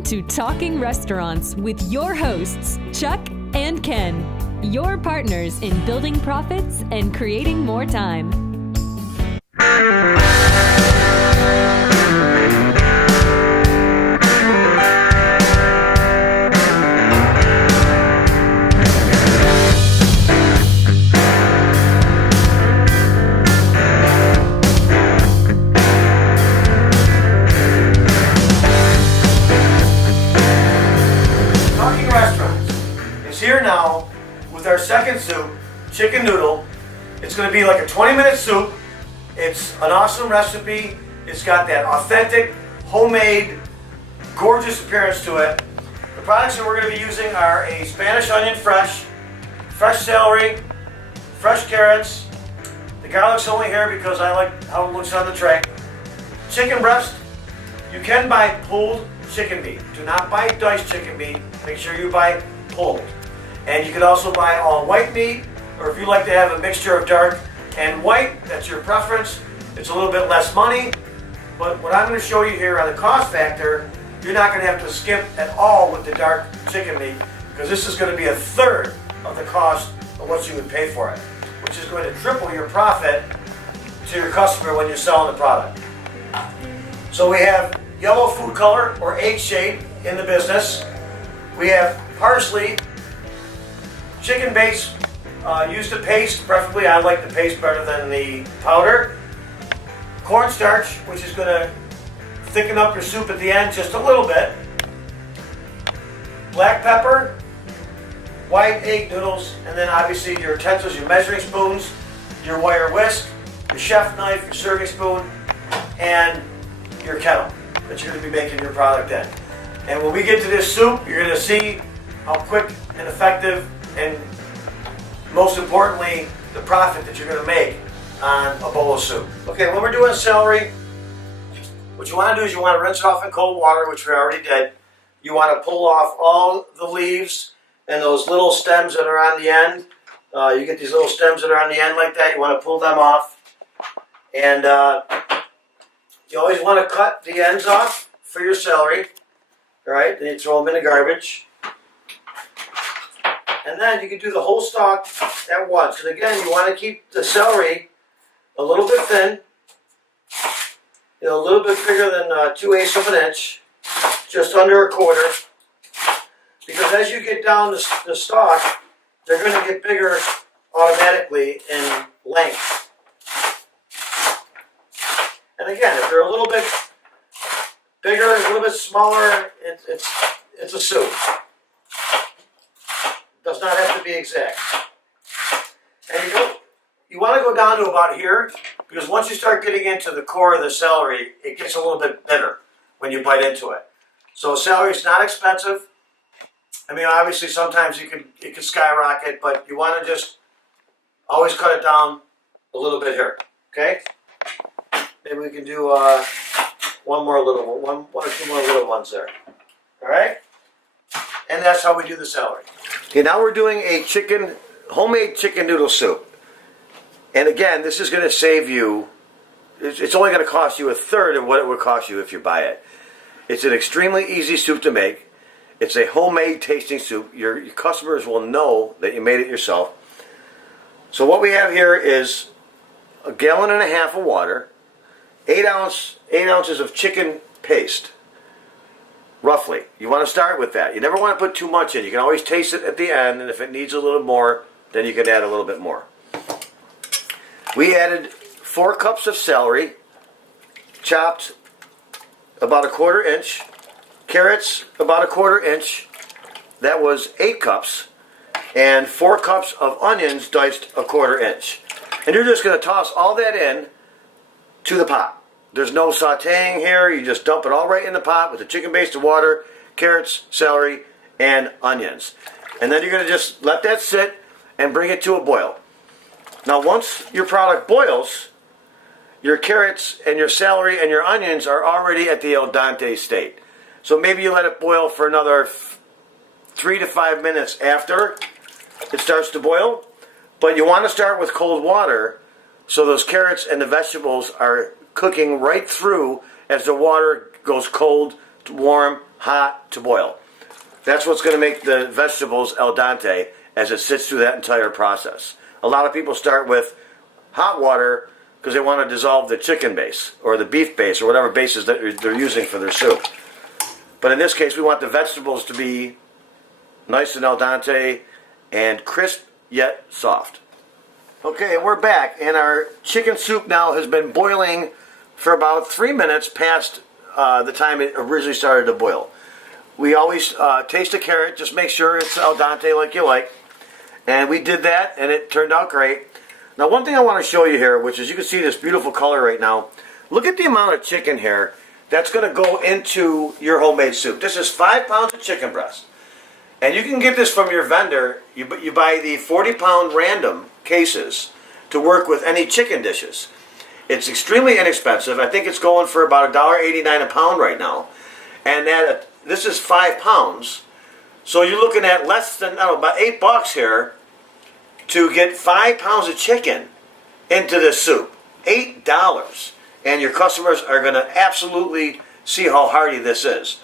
Welcome to Talking Restaurants with your hosts, Chuck and Ken, your partners in building profits and creating more time. Here now with our second soup, chicken noodle. It's going to be like a 20-minute soup. It's an awesome recipe. It's got that authentic, homemade, gorgeous appearance to it. The products that we're going to be using are a Spanish onion fresh celery, fresh carrots. The garlic's only here because I like how it looks on the tray. Chicken breast. You can buy pulled chicken meat. Do not buy diced chicken meat. Make sure you buy pulled. And you can also buy all white meat, or if you like to have a mixture of dark and white, that's your preference. It's a little bit less money, but what I'm going to show you here on the cost factor, you're not going to have to skimp at all with the dark chicken meat, because this is going to be a third of the cost of what you would pay for it, which is going to triple your profit to your customer when you're selling the product. So we have yellow food color, or egg shade, in the business. We have parsley, chicken base, use the paste, preferably I like the paste better than the powder. Cornstarch, which is going to thicken up your soup at the end just a little bit. Black pepper, white egg noodles, and then obviously your utensils, your measuring spoons, your wire whisk, your chef knife, your serving spoon, and your kettle that you're going to be making your product in. And when we get to this soup, you're going to see how quick and effective and most importantly, the profit that you're going to make on a bowl of soup. Okay, when we're doing celery, what you want to do is you want to rinse it off in cold water, which we already did. You want to pull off all the leaves and those little stems that are on the end. You get these little stems that are on the end like that, you want to pull them off. And you always want to cut the ends off for your celery. All right, then you throw them in the garbage. And then you can do the whole stalk at once. And again, you want to keep the celery a little bit thin, a little bit bigger than 2/8 of an inch, just under a quarter. Because as you get down the stalk, they're going to get bigger automatically in length. And again, if they're a little bit bigger, a little bit smaller, it's a soup. Does not have to be exact. And you want to go down to about here, because once you start getting into the core of the celery, it gets a little bit bitter when you bite into it. So celery is not expensive. I mean, obviously sometimes it can skyrocket, but you want to just always cut it down a little bit here. Okay? Maybe we can do one or two more little ones there. All right? And that's how we do the celery. Okay, now we're doing a homemade chicken noodle soup. And again, this is going to save you, it's only going to cost you a third of what it would cost you if you buy it. It's an extremely easy soup to make. It's a homemade tasting soup. Your customers will know that you made it yourself. So what we have here is 1.5 gallons of water, 8 ounces of chicken paste. Roughly. You want to start with that. You never want to put too much in. You can always taste it at the end, and if it needs a little more, then you can add a little bit more. We added 4 cups of celery, chopped about 1/4 inch, carrots about 1/4 inch, that was 8 cups, and 4 cups of onions diced 1/4 inch. And you're just going to toss all that in to the pot. There's no sauteing here. You just dump it all right in the pot with the chicken base, the water, carrots, celery, and onions. And then you're going to just let that sit and bring it to a boil. Now once your product boils, your carrots and your celery and your onions are already at the al dente state. So maybe you let it boil for another 3 to 5 minutes after it starts to boil. But you want to start with cold water so those carrots and the vegetables are cooking right through as the water goes cold, warm, hot to boil. That's what's going to make the vegetables al dente as it sits through that entire process. A lot of people start with hot water because they want to dissolve the chicken base or the beef base or whatever bases that they're using for their soup. But in this case, we want the vegetables to be nice and al dente and crisp yet soft. Okay, we're back, and our chicken soup now has been boiling for about 3 minutes past the time it originally started to boil. We always taste a carrot, just make sure it's al dente like you like. And we did that, and it turned out great. Now, one thing I want to show you here, which is you can see this beautiful color right now. Look at the amount of chicken here that's going to go into your homemade soup. This is 5 pounds of chicken breast. And you can get this from your vendor. You buy the 40-pound random cases to work with any chicken dishes. It's extremely inexpensive. I think it's going for about $1.89 a pound right now. And this is 5 pounds. So you're looking at less than, I don't know, about $8 here to get 5 pounds of chicken into this soup. $8. And your customers are going to absolutely see how hearty this is.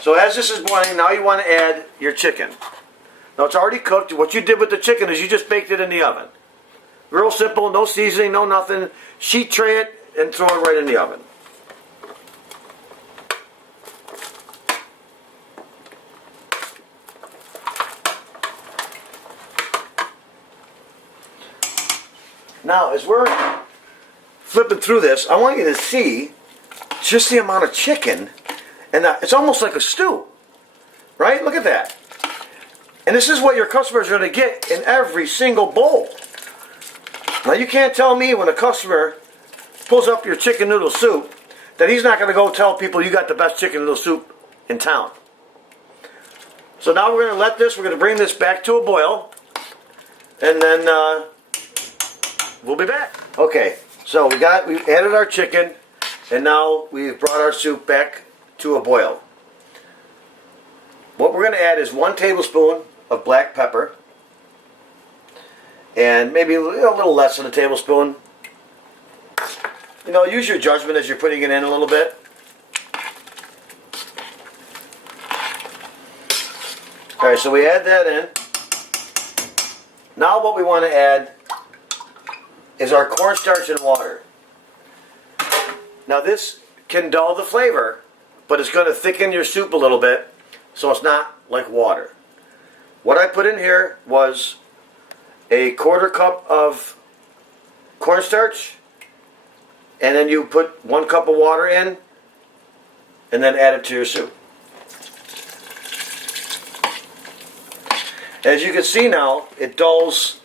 So as this is boiling, now you want to add your chicken. Now it's already cooked. What you did with the chicken is you just baked it in the oven. Real simple, no seasoning, no nothing. Sheet tray it and throw it right in the oven. Now, as we're flipping through this, I want you to see just the amount of chicken, and it's almost like a stew, right? Look at that. And this is what your customers are going to get in every single bowl. Now, you can't tell me when a customer pulls up your chicken noodle soup that he's not going to go tell people you got the best chicken noodle soup in town. So now we're going to we're going to bring this back to a boil, and then we'll be back. Okay, so we added our chicken, and now we've brought our soup back to a boil. What we're going to add is 1 tablespoon of black pepper, and maybe a little less than a tablespoon. You know, use your judgment as you're putting it in a little bit. All right, so we add that in. Now what we want to add is our cornstarch and water. Now this can dull the flavor, but it's going to thicken your soup a little bit, so it's not like water. What I put in here was a 1/4 cup of cornstarch, and then you put 1 cup of water in, and then add it to your soup. As you can see now, it dulls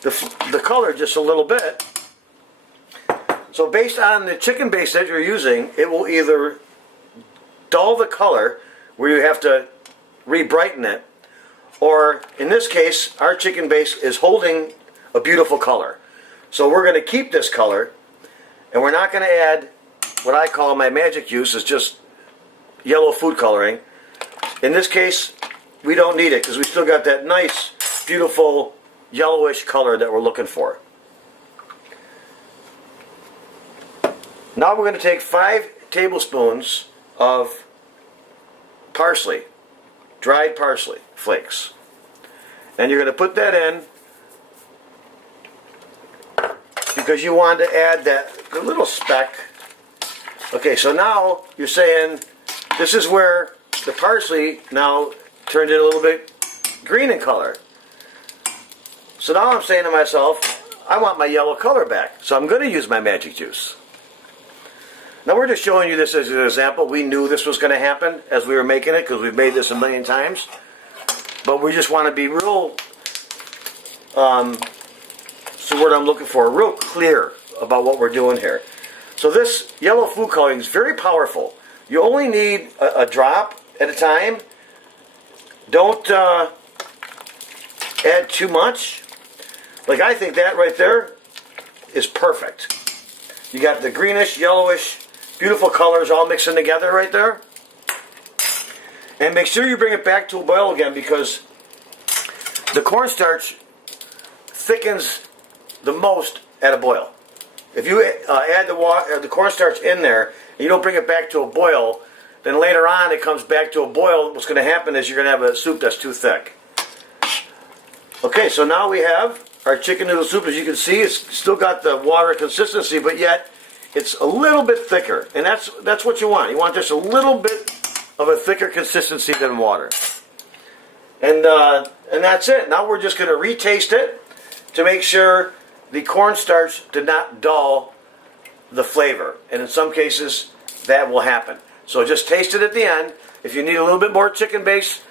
the color just a little bit. So based on the chicken base that you're using, it will either dull the color where you have to re-brighten it, or in this case, our chicken base is holding a beautiful color. So we're going to keep this color, and we're not going to add what I call my magic use, is just yellow food coloring. In this case, we don't need it because we still got that nice, beautiful yellowish color that we're looking for. Now we're going to take 5 tablespoons of parsley, dried parsley flakes. And you're going to put that in because you want to add that little speck. Okay, so now you're saying this is where the parsley now turned in a little bit green in color. So now I'm saying to myself, I want my yellow color back. So I'm going to use my magic juice. Now we're just showing you this as an example. We knew this was going to happen as we were making it because we've made this a million times. But we just want to be real, what's the word I'm looking for, real clear about what we're doing here. So this yellow food coloring is very powerful. You only need a drop at a time. Don't add too much. Like, I think that right there is perfect. You got the greenish, yellowish, beautiful colors all mixing together right there. And make sure you bring it back to a boil again because the cornstarch thickens the most at a boil. If you add the cornstarch in there and you don't bring it back to a boil, then later on it comes back to a boil. What's going to happen is you're going to have a soup that's too thick. Okay, so now we have our chicken noodle soup. As you can see, it's still got the water consistency, but yet it's a little bit thicker. And that's what you want. You want just a little bit of a thicker consistency than water. And that's it. Now we're just going to retaste it to make sure the cornstarch did not dull the flavor. And in some cases, that will happen. So just taste it at the end. If you need a little bit more chicken base,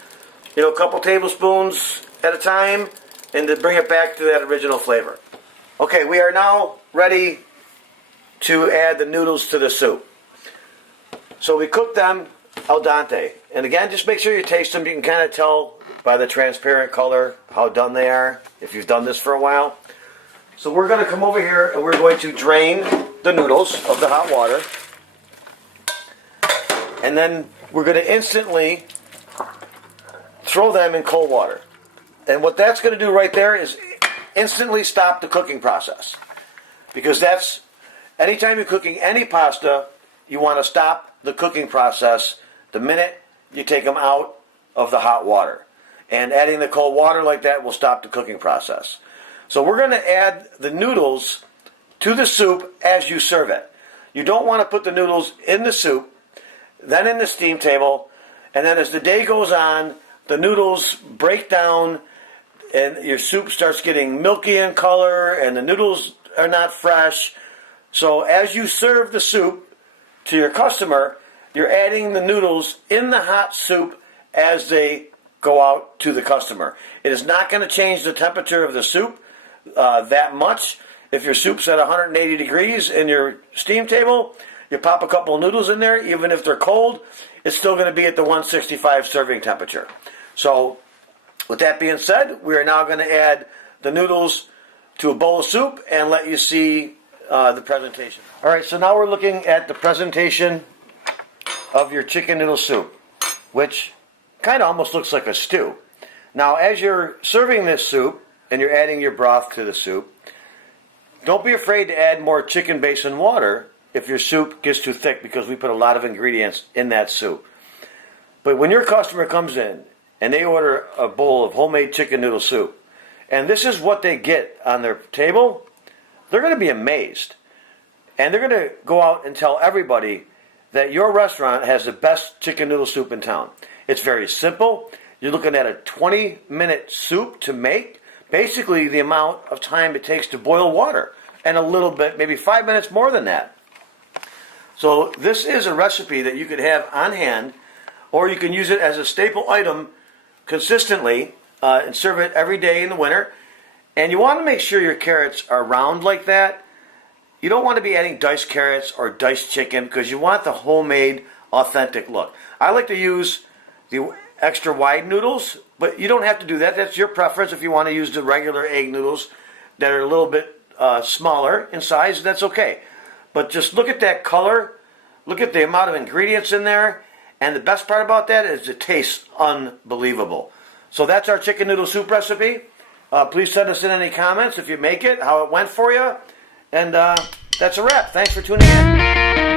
a couple tablespoons at a time, and to bring it back to that original flavor. Okay, we are now ready to add the noodles to the soup. So we cook them al dente. And again, just make sure you taste them. You can kind of tell by the transparent color how done they are, if you've done this for a while. So we're going to come over here and we're going to drain the noodles of the hot water. And then we're going to instantly throw them in cold water. And what that's going to do right there is instantly stop the cooking process. Because that's, anytime you're cooking any pasta, you want to stop the cooking process the minute you take them out of the hot water. And adding the cold water like that will stop the cooking process. So we're going to add the noodles to the soup as you serve it. You don't want to put the noodles in the soup, then in the steam table, and then as the day goes on, the noodles break down and your soup starts getting milky in color and the noodles are not fresh. So as you serve the soup to your customer, you're adding the noodles in the hot soup as they go out to the customer. It is not going to change the temperature of the soup that much. If your soup's at 180 degrees in your steam table, you pop a couple of noodles in there, even if they're cold, it's still going to be at the 165 serving temperature. So with that being said, we are now going to add the noodles to a bowl of soup and let you see the presentation. All right, so now we're looking at the presentation of your chicken noodle soup, which kind of almost looks like a stew. Now, as you're serving this soup and you're adding your broth to the soup, don't be afraid to add more chicken base and water if your soup gets too thick, because we put a lot of ingredients in that soup. But when your customer comes in and they order a bowl of homemade chicken noodle soup, and this is what they get on their table, they're going to be amazed. And they're going to go out and tell everybody that your restaurant has the best chicken noodle soup in town. It's very simple. You're looking at a 20-minute soup to make, basically the amount of time it takes to boil water, and a little bit, maybe 5 minutes more than that. So this is a recipe that you could have on hand, or you can use it as a staple item consistently and serve it every day in the winter. And you want to make sure your carrots are round like that. You don't want to be adding diced carrots or diced chicken because you want the homemade, authentic look. I like to use the extra wide noodles, but you don't have to do that. That's your preference. If you want to use the regular egg noodles that are a little bit smaller in size, that's okay. But just look at that color, look at the amount of ingredients in there, and the best part about that is it tastes unbelievable. So that's our chicken noodle soup recipe. Please send us in any comments if you make it, how it went for you. And that's a wrap. Thanks for tuning in.